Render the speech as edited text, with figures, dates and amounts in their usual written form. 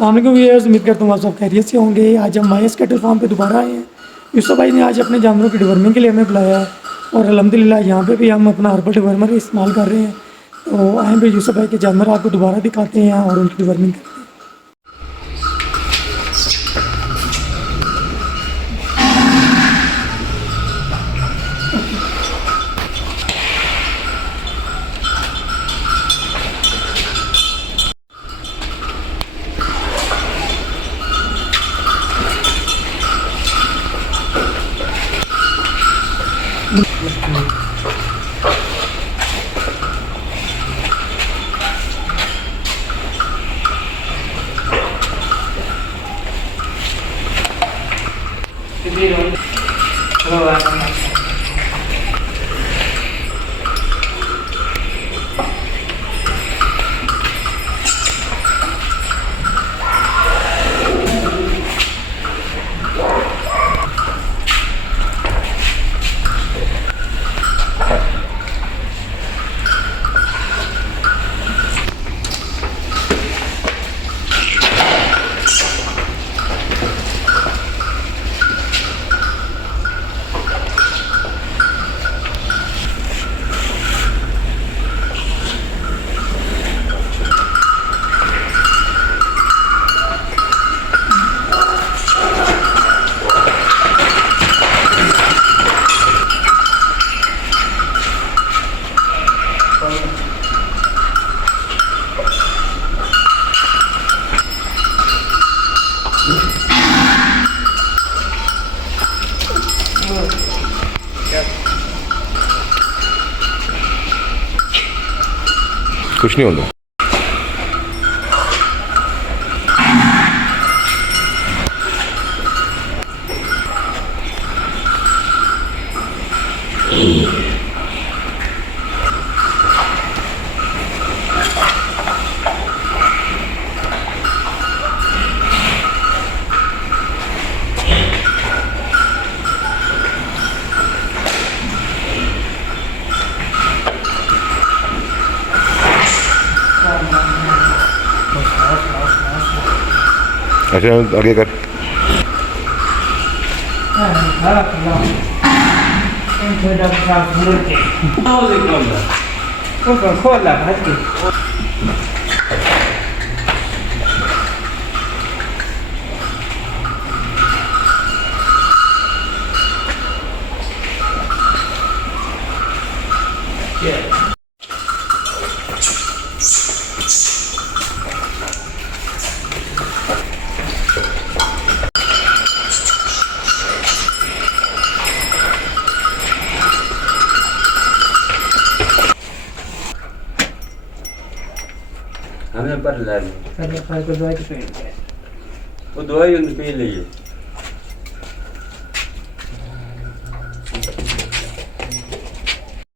अस्सलाम वालेकुम व्यूअर्स, उम्मीद करता हूँ आप सब खैरियत से होंगे। आज हम माइस कैटल फार्म पे दोबारा आए हैं। यूसुफ भाई ने आज अपने जानवरों की डिवर्मिंग के लिए हमें बुलाया है और अल्हम्दुलिल्लाह यहाँ पे भी हम अपना हर्बल डिवर्मर इस्तेमाल कर रहे हैं। तो आए भी यूसुफ भाई के जानवर आपको दोबारा दिखाते हैं और उनकी डिवर्मिंग करते हैं। कुछ नहीं होता। अच्छा आगे कर। हमें पर ला ली पहले को दवाई तो वो दवाई उन पे ले